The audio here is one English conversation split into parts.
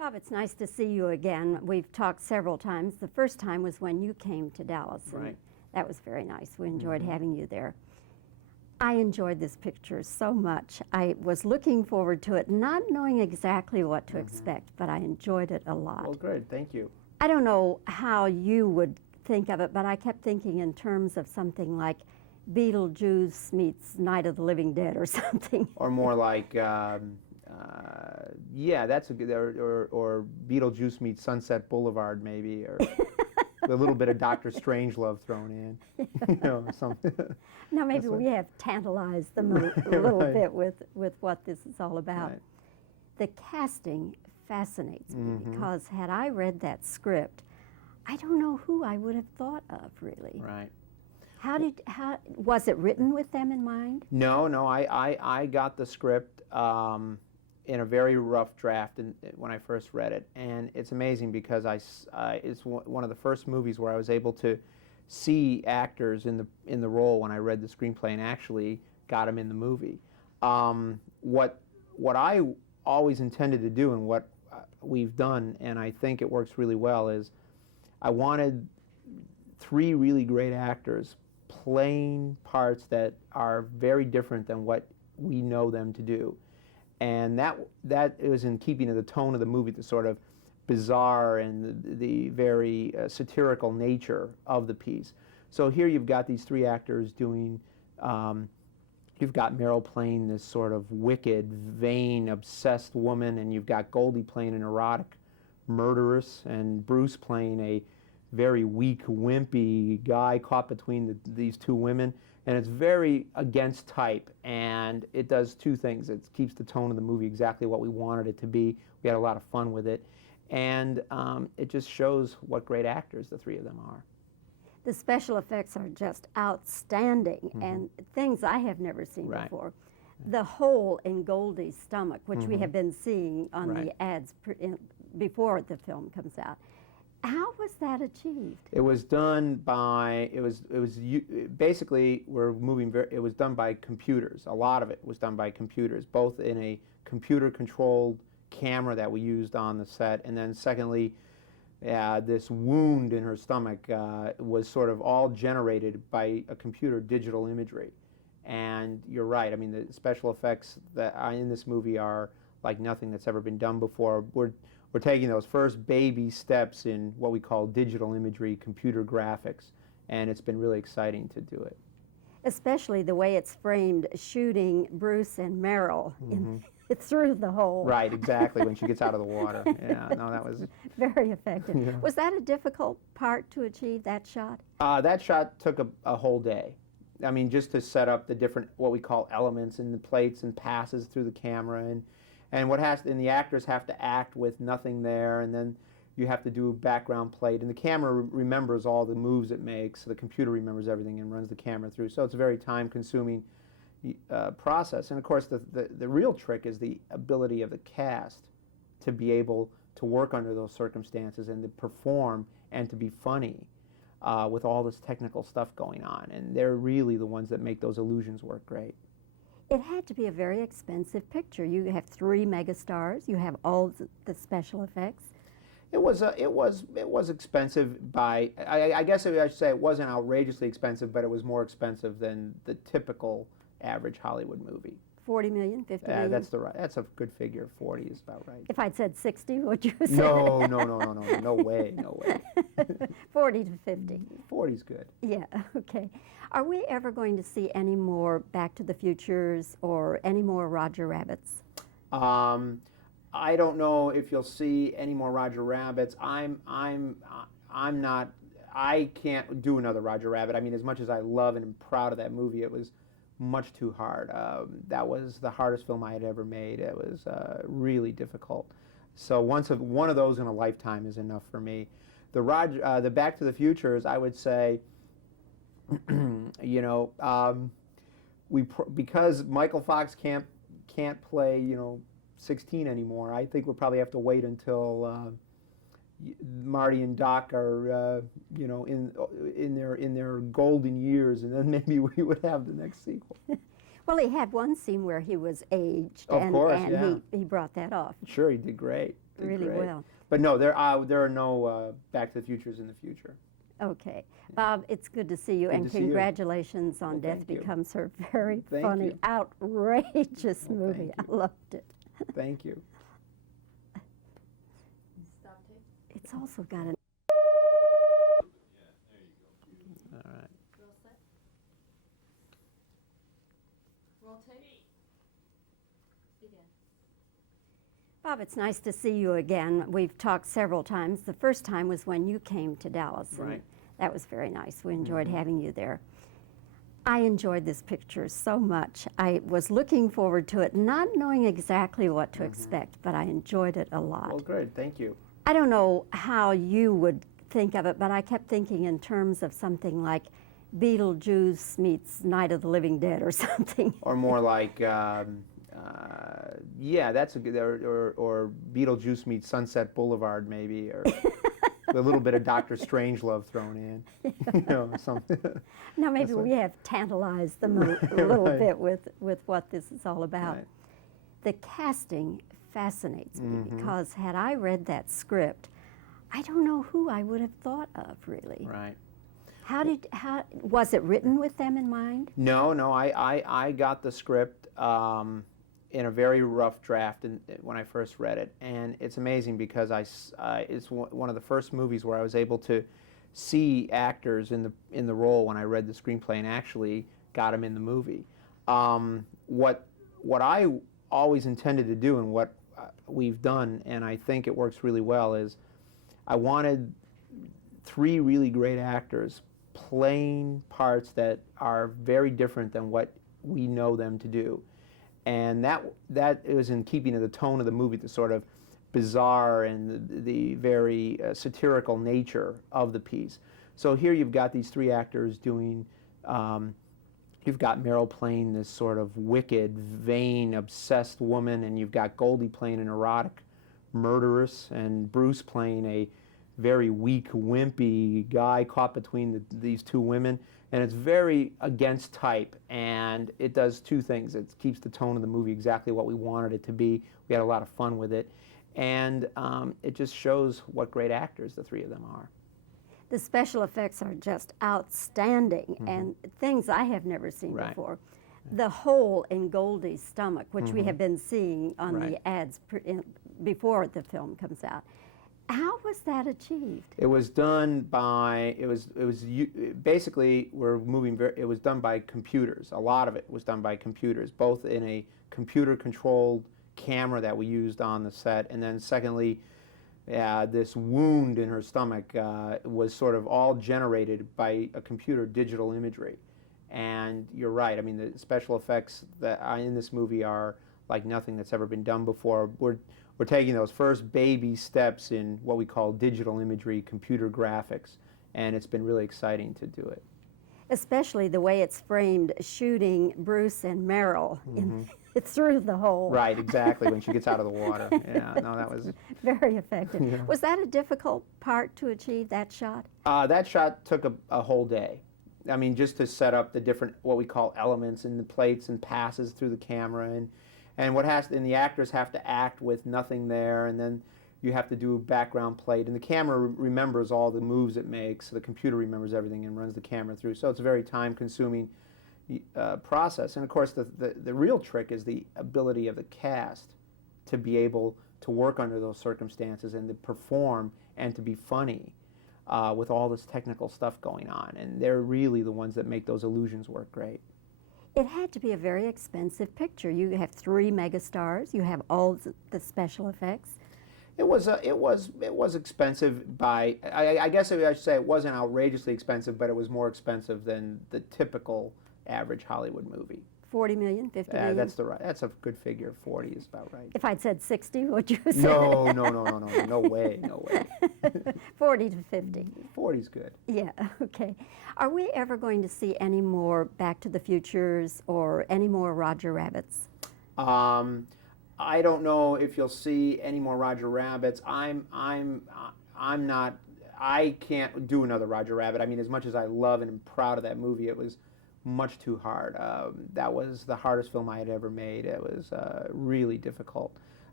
Bob, it's nice to see you again. We've talked several times. The first time was when you came to Dallas, and Right. that was very nice. We enjoyed having you there. I enjoyed this picture so much. I was looking forward to it, not knowing exactly what to expect, but I enjoyed it a lot. Well, good. Thank you. I don't know how you would think of it, but I kept thinking in terms of something like Beetlejuice meets Night of the Living Dead or something. Or more like, yeah, that's a good, or Beetlejuice meets Sunset Boulevard, maybe, or a little bit of Dr. Strangelove thrown in, you know, something. Now maybe we have tantalized them a little Right. bit with what this is all about. Right. The casting fascinates me because had I read that script, I don't know who I would have thought of really. Right. How was it written with them in mind? No, I got the script in a very rough draft when I first read it, and it's amazing because it's one of the first movies where I was able to see actors in the role when I read the screenplay and actually got them in the movie. What I always intended to do and what we've done, and I think it works really well, is I wanted 3 really great actors playing parts that are very different than what we know them to do. And that was in keeping of the tone of the movie, the sort of bizarre and the very satirical nature of the piece. So here you've got these 3 actors doing, you've got Meryl playing this sort of wicked, vain, obsessed woman, and you've got Goldie playing an erotic murderess, and Bruce playing a very weak, wimpy guy caught between these 2 women. And it's very against type, and it does 2 things. It keeps the tone of the movie exactly what we wanted it to be. We had a lot of fun with it, and it just shows what great actors the 3 of them are. The special effects are just outstanding and things I have never seen Right. before. The hole in Goldie's stomach, which we have been seeing on Right. the ads before the film comes out. How was that achieved? It was done by, basically, it was done by computers. A lot of it was done by computers, both in a computer-controlled camera that we used on the set, and then secondly, this wound in her stomach was sort of all generated by a computer digital imagery. And you're right, I mean, the special effects that are in this movie are like nothing that's ever been done before. We're taking those first baby steps in what we call digital imagery, computer graphics, and it's been really exciting to do it. Especially the way it's framed, shooting Bruce and Meryl through the hole. Right, exactly, when she gets out of the water. Yeah, no, that was... Very effective. Yeah. Was that a difficult part to achieve, that shot? That shot took a whole day. I mean, just to set up the different, what we call elements in the plates and passes through the camera, and the actors have to act with nothing there, and then you have to do a background plate, and the camera remembers all the moves it makes, so the computer remembers everything and runs the camera through. So it's a very time-consuming process. And of course, the real trick is the ability of the cast to be able to work under those circumstances and to perform and to be funny with all this technical stuff going on. And they're really the ones that make those illusions work great. It had to be a very expensive picture. You have 3 megastars. You have all the special effects. It was expensive by, I guess I should say it wasn't outrageously expensive, but it was more expensive than the typical average Hollywood movie. 40 million, 50 million? That's a good figure. 40 is about right. If I'd said 60, would you say? No way. 40 to 50. 40's good. Yeah, okay. Are we ever going to see any more Back to the Futures or any more Roger Rabbits? I don't know if you'll see any more Roger Rabbits. I'm not. I can't do another Roger Rabbit. I mean, as much as I love and am proud of that movie, it was much too hard. That was the hardest film I had ever made. It was really difficult. So one of those in a lifetime is enough for me. The Back to the Futures, I would say, you know, because Michael Fox can't play, you know, 16 anymore. I think we'll probably have to wait until Marty and Doc are, you know, in their golden years, and then maybe we would have the next sequel. Well, he had one scene where he was aged, Of course, and yeah. he brought that off. Sure, he did great. really great. well. But no, there are no Back to the Futures in the future. Okay. Bob, it's good to see you, Good and to see you. congratulations on Well, Death thank you. Becomes Her. Very Thank funny, you. outrageous Well, movie. thank I loved it. Thank you. Stop tape. It's also got an All right. Roll set. Roll tape. Begin. Bob, it's nice to see you again. We've talked several times. The first time was when you came to Dallas, and Right. that was very nice. We enjoyed Mhm. having you there. I enjoyed this picture so much. I was looking forward to it, not knowing exactly what to expect, but I enjoyed it a lot. Well, good. Thank you. I don't know how you would think of it, but I kept thinking in terms of something like Beetlejuice meets Night of the Living Dead or something. Or more like, yeah, that's a good. Or Beetlejuice meets Sunset Boulevard, maybe, or a little bit of Doctor Strangelove thrown in. You know, something. Now maybe That's what- we have tantalized them a little Right. bit with what this is all about. Right. The casting fascinates me Mhm. because had I read that script, I don't know who I would have thought of really. Right. How was it written with them in mind? No, I got the script in a very rough draft when I first read it, and it's amazing because it's one of the first movies where I was able to see actors in the role when I read the screenplay and actually got them in the movie. What I always intended to do and what we've done, and I think it works really well, is I wanted 3 really great actors playing parts that are very different than what we know them to do. And that is in keeping of the tone of the movie, the sort of bizarre and the very satirical nature of the piece. So here you've got these 3 actors doing, you've got Meryl playing this sort of wicked, vain, obsessed woman, and you've got Goldie playing an erotic murderess, and Bruce playing a very weak, wimpy guy caught between these 2 women. And it's very against type, and it does 2 things. It keeps the tone of the movie exactly what we wanted it to be. We had a lot of fun with it, and it just shows what great actors the 3 of them are. The special effects are just outstanding and things I have never seen Right. before. The hole in Goldie's stomach, which we have been seeing on Right. the ads before the film comes out. How was that achieved? It was done by, basically, it was done by computers. A lot of it was done by computers, both in a computer-controlled camera that we used on the set, and then secondly, this wound in her stomach was sort of all generated by a computer digital imagery. And you're right, I mean, the special effects that are in this movie are like nothing that's ever been done before. We're taking those first baby steps in what we call digital imagery, computer graphics, and it's been really exciting to do it. Especially the way it's framed, shooting Bruce and Meryl through the hole. Right, exactly, when she gets out of the water. Yeah, no, that was... Very effective. Yeah. Was that a difficult part to achieve, that shot? That shot took a whole day. I mean, just to set up the different, what we call elements and the plates and passes through the camera, and the actors have to act with nothing there, and then you have to do a background plate, and the camera remembers all the moves it makes, so the computer remembers everything and runs the camera through. So it's a very time-consuming process. And of course, the real trick is the ability of the cast to be able to work under those circumstances and to perform and to be funny with all this technical stuff going on. And they're really the ones that make those illusions work great. It had to be a very expensive picture. You have 3 megastars. You have all the special effects. It was expensive by, I guess I should say it wasn't outrageously expensive, but it was more expensive than the typical average Hollywood movie. 40 million, 50 million? That's a good figure. 40 is about right. If I'd said 60, would you say? No way. 40 to 50. 40's good. Yeah, okay. Are we ever going to see any more Back to the Futures or any more Roger Rabbits? I don't know if you'll see any more Roger Rabbits. I'm not. I can't do another Roger Rabbit. I mean, as much as I love and am proud of that movie, it was much too hard. That was the hardest film I had ever made. It was really difficult.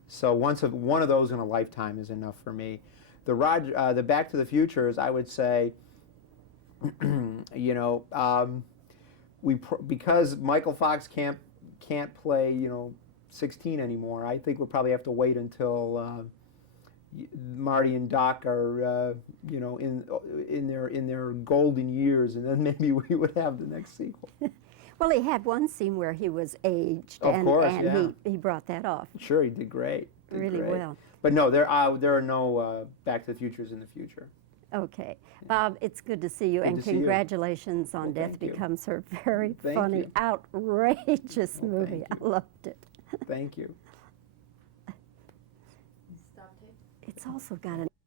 So one of those in a lifetime is enough for me. The Back to the Futures, I would say, you know, because Michael Fox can't play, you know, 16 anymore. I think we'll probably have to wait until Marty and Doc are, you know, in their golden years, and then maybe we would have the next sequel. Well, he had one scene where he was aged, Of course, and yeah. he brought that off Sure, he did great. really well. But no, there are no Back to the Futures in the future. Okay. Bob, it's good to see you, Good and to see you. congratulations on Well, Death thank you. Becomes Her. Very Thank funny, you. outrageous Well, movie. thank I loved it. Thank you. Stop tape. It's also got an